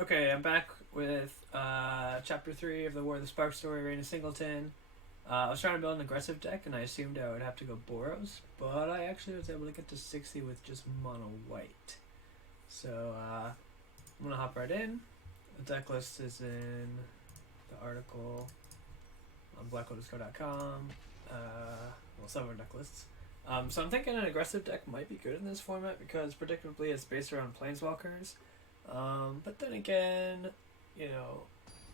Okay, I'm back with chapter 3 of the War of the Spark story, Reign of Singleton. I was trying to build an aggressive deck, and I assumed I would have to go Boros, but I actually was able to get to 60 with just mono white. So I'm going to hop right in. The deck list is in the article on blacklotusco.com. Well, some of our deck lists. So I'm thinking an aggressive deck might be good in this format because predictably it's based around Planeswalkers. But then again, you know,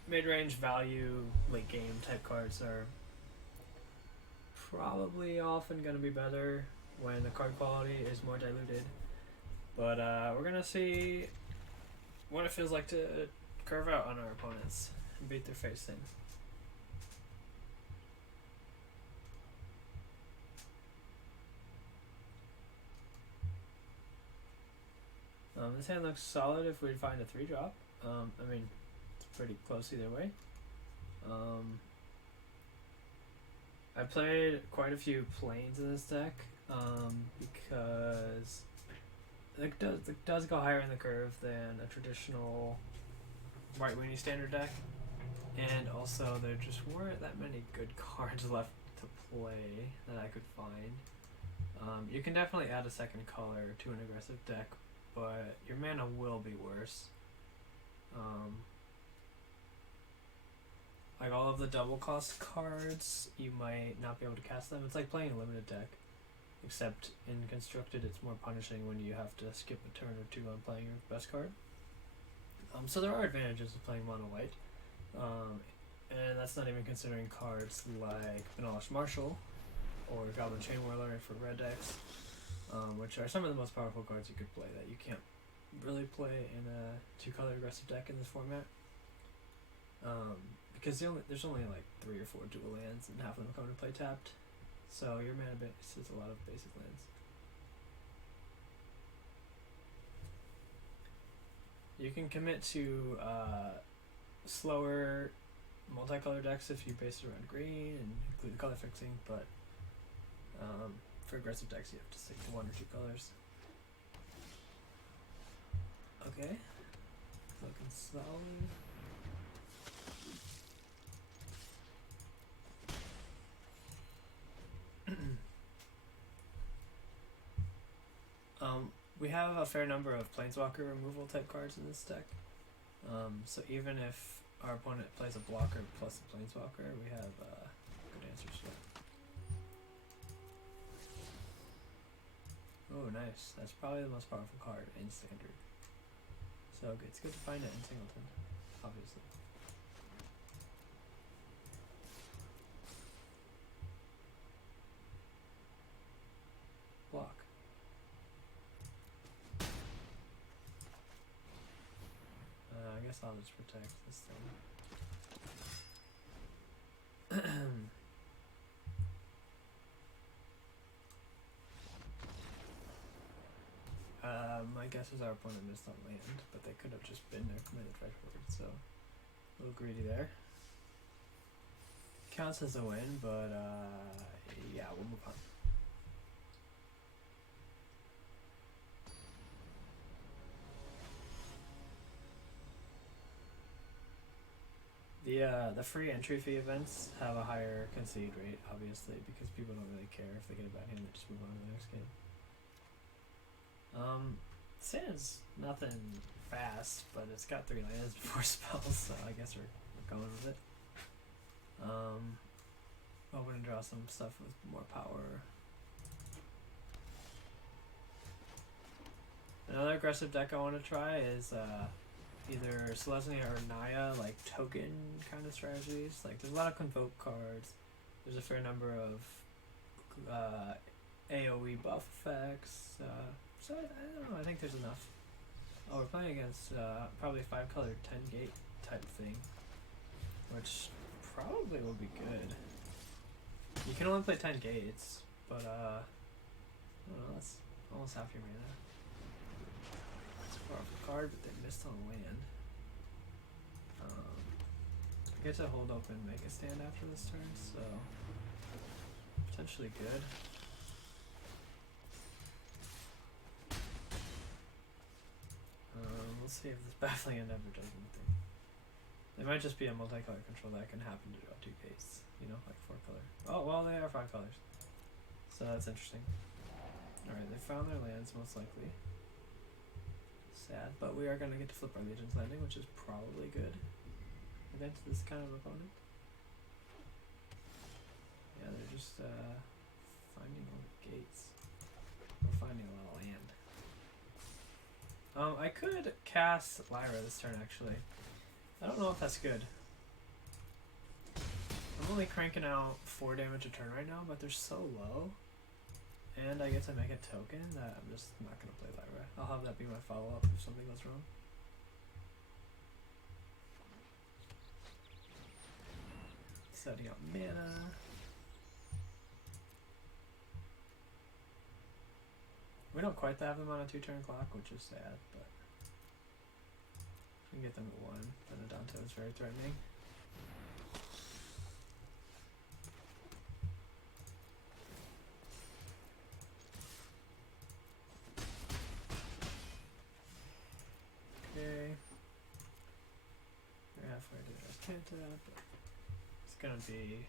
mid-range value, late game type cards are probably often going to be better when the card quality is more diluted. But we're going to see what it feels like to curve out on our opponents and beat their face in. This hand looks solid if we find a 3-drop. I mean, it's pretty close either way. I played quite a few planes in this deck because it does go higher in the curve than a traditional white Weenie standard deck, and also there just weren't that many good cards left to play that I could find. You can definitely add a second color to an aggressive deck, but your mana will be worse. Like all of the double cost cards, you might not be able to cast them. It's like playing a limited deck, except in Constructed it's more punishing when you have to skip a turn or two on playing your best card. So there are advantages of playing mono white, and that's not even considering cards like Benalish Marshal or Goblin Chain Whirler for red decks, which are some of the most powerful cards you could play that you can't really play in a 2-color aggressive deck in this format. Because there's only like 3 or 4 dual lands, and half of them come to play tapped. So your mana base is a lot of basic lands. You can commit to slower multicolor decks if you base it around green and include the color fixing, but for aggressive decks you have to stick to 1 or 2 colors. Okay, looking solid. We have a fair number of Planeswalker removal type cards in this deck. So even if our opponent plays a blocker plus a Planeswalker, we have good answers to that. Oh, nice. That's probably the most powerful card in Standard. So it's good to find it in Singleton, obviously. Block. I guess I'll just protect this thing. My guess is our opponent missed on land, but they could have just been there committed right forward, so a little greedy there. Counts as a win, but yeah, we'll move on. The free entry fee events have a higher concede rate, obviously, because people don't really care if they get a bad hand, they just move on to the next game. Sand's nothing fast, but it's got 3 lands before spells, so I guess we're going with it. Hoping to draw some stuff with more power. Another aggressive deck I want to try is either Selesnya or Naya, like token kind of strategies. Like there's a lot of Convoke cards. There's a fair number of AoE buff effects. So I don't know, I think there's enough. Oh, we're playing against probably 5-color 10-gate type thing, which probably will be good. You can only play 10 gates, but I don't know, that's almost half your mana. It's a powerful card, but they missed on land. I get to hold open Mega Stand after this turn, so potentially good. We'll Let's see if this Baffling End ever does anything. They might just be a multicolor control that can happen to draw 2 gates. You know, like 4 color. Oh, well, they are 5 colors. So that's interesting. Alright, they found their lands, most likely. Sad, but we are going to get to flip our Legion's Landing, which is probably good against this kind of opponent. Yeah, they're just finding all the gates. We're finding a lot of land. I could cast Lyra this turn, actually. I don't know if that's good. I'm only cranking out 4 damage a turn right now, but they're so low. And I get to make a token that I'm just not going to play Lyra. I'll have that be my follow-up if something goes wrong. Setting up mana. We don't quite have them on a 2-turn clock, which is sad, but if we can get them at 1, then Adonto is very threatening. Okay. We're halfway to the Arcanta, but it's gonna be...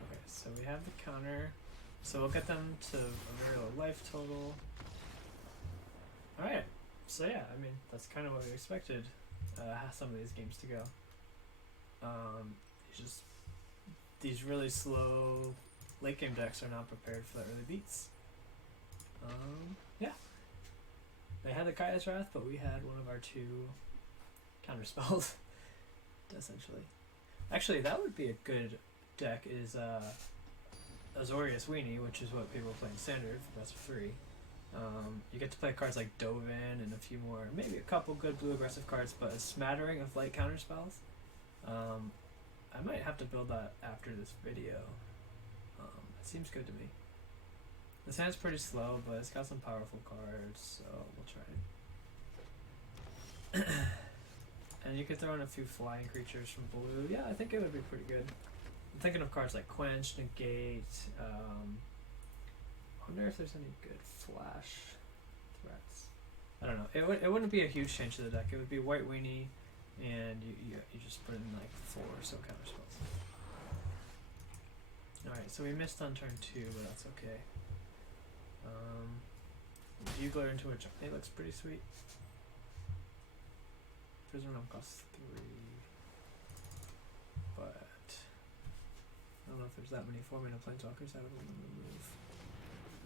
Okay, so we have the counter. So we'll get them to a very low life total. Alright, so yeah, I mean, that's kind of what we expected some of these games to go. It's just these really slow late game decks are not prepared for the early beats. Yeah. They had the Kaya's Wrath, but we had one of our 2 counter spells, essentially. Actually, that would be a good deck, is Azorius Weenie, which is what people play in Standard for best of 3. You get to play cards like Dovin and a few more, maybe a couple good blue aggressive cards, but a smattering of light counter spells. I might have to build that after this video. It seems good to me. This hand's pretty slow, but it's got some powerful cards, so we'll try it. And you could throw in a few flying creatures from blue. Yeah, I think it would be pretty good. I'm thinking of cards like Quench, Negate. I wonder if there's any good flash threats. I don't know. It wouldn't be a huge change to the deck. It would be white Weenie, and you just put in like 4 or so counter spells. Alright, so we missed on turn 2, but that's okay. Bugler into a Johnny looks pretty sweet. Prisoner Realm costs 3. But I don't know if there's that many 4-mana planeswalkers I would want to move.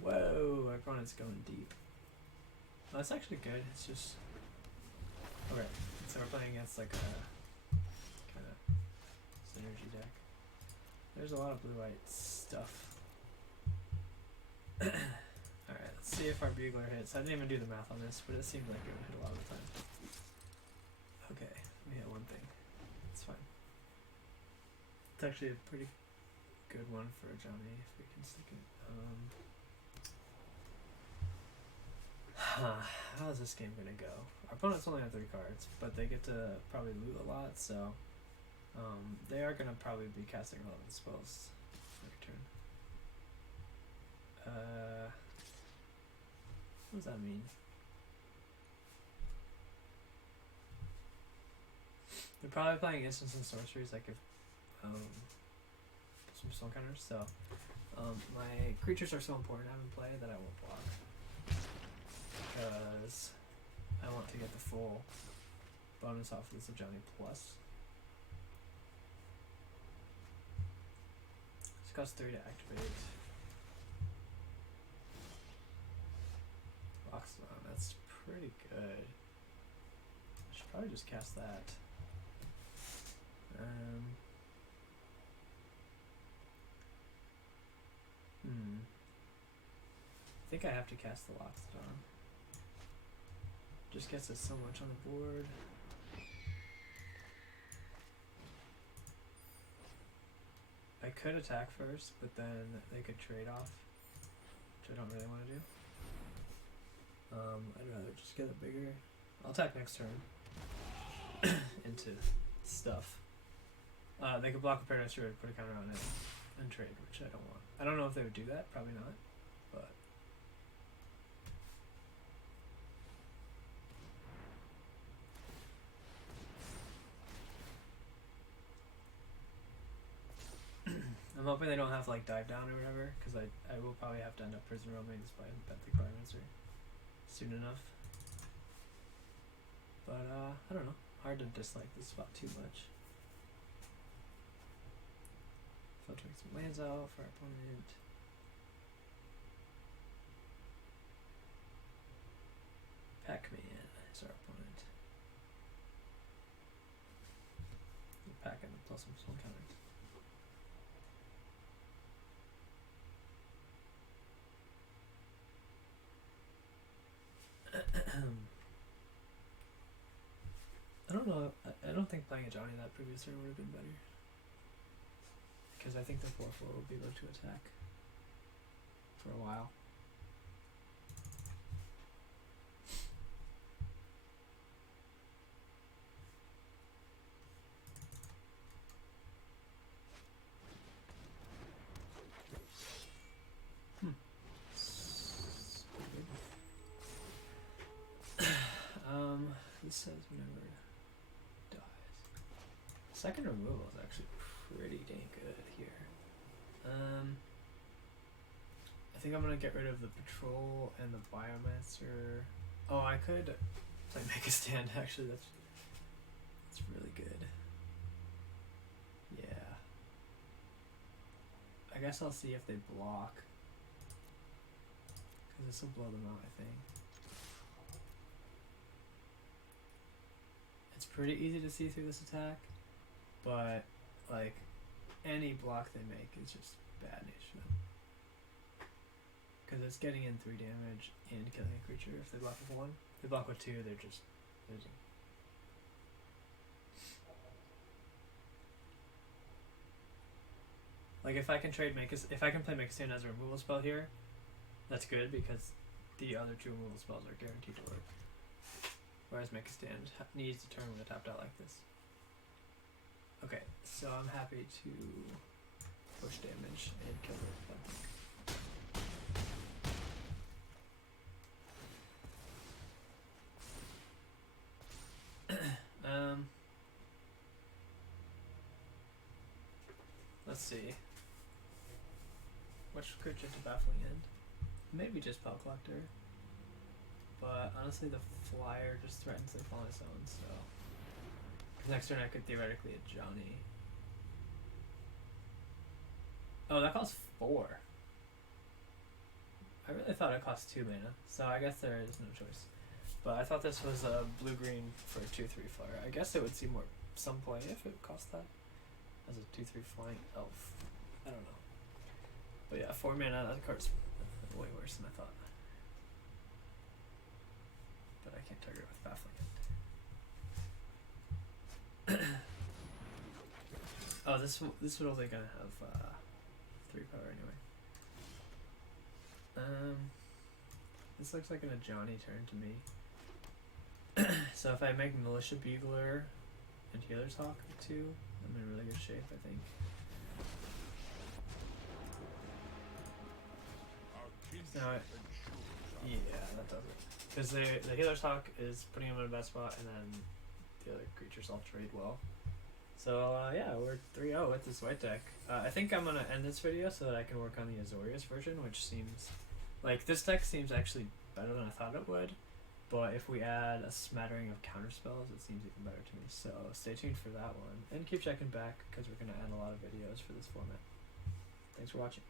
Whoa, our opponent's going deep. Oh, that's actually good. It's just... Okay, so we're playing against like a kind of synergy deck. There's a lot of blue-white stuff. Alright, let's see if our Bugler hits. I didn't even do the math on this, but it seemed like it would hit a lot of the time. Okay, we hit 1 thing. It's fine. It's actually a pretty good one for Johnny if we can stick it. How is this game gonna go? Our opponents only have 3 cards, but they get to probably loot a lot, so they are gonna probably be casting relevant spells every turn. What does that mean? They're probably playing instants and sorceries, like if some soul counters. So my creatures are so important to have in play that I won't block, because I want to get the full bonus off this of Johnny Plus. It's cost 3 to activate. Rockstone, that's pretty good. I should probably just cast that. I think I have to cast the Lockstone. Just gets us so much on the board. I could attack first, but then they could trade off, which I don't really want to do. I'd rather just get it bigger. I'll attack next turn into stuff. They could block a Paradise Druid, put a counter on it, and trade, which I don't want. I don't know if they would do that, probably not, but... hoping they don't have like dive down or whatever, because I will probably have to end up prison roaming this Benthic Pyromancer soon enough. But I don't know. Hard to dislike this spot too much. Filtering some lands out for our opponent. Pac-Man is our opponent. Pac-Man plus some soul counters. I don't know. I don't think playing a Johnny that previous turn would have been better. Because I think the 4/4 will be able to attack for a while. This says whenever it dies. Second removal is actually pretty dang good here. I think I'm gonna get rid of the patrol and the biomancer. Oh, I could play make a stand actually. That's really good. Yeah. I guess I'll see if they block. Cause this will blow them out, I think. It's pretty easy to see through this attack, but like any block they make is just bad news for them. Because it's getting in 3 damage and killing a creature if they block with 1. If they block with 2, they're just losing. Like if I can play make a stand as a removal spell here, that's good because the other 2 removal spells are guaranteed to work. Whereas make a stand needs to turn when it tapped out like this. Okay, so I'm happy to push damage and kill it. Let's see. Which creature to baffling end? Maybe just Pelt Collector. But honestly, the flyer just threatens to fall on its own, so. Next turn I could theoretically a Johnny. Oh, that costs 4. I really thought it cost 2 mana, so I guess there is no choice. But I thought this was a blue-green for a 2/3 flyer. I guess it would see some play if it cost that. As a 2/3 flying elf. I don't know. But yeah, 4 mana, that card's way worse than I thought. But I can't target it with baffling it. Oh, this would only gonna have 3 power anyway. This looks like an Ajani turn to me. So if I make Militia Bugler and Healer's Hawk too, I'm in really good shape, I think. Now, yeah, that does it. Because the Healer's Hawk is putting him in a bad spot, and then the other creatures all trade well. So yeah, we're 3-0 with this white deck. I think I'm gonna end this video so that I can work on the Azorius version, which seems like this deck seems actually better than I thought it would. But if we add a smattering of counter spells, it seems even better to me. So stay tuned for that one, and keep checking back because we're gonna add a lot of videos for this format. Thanks for watching.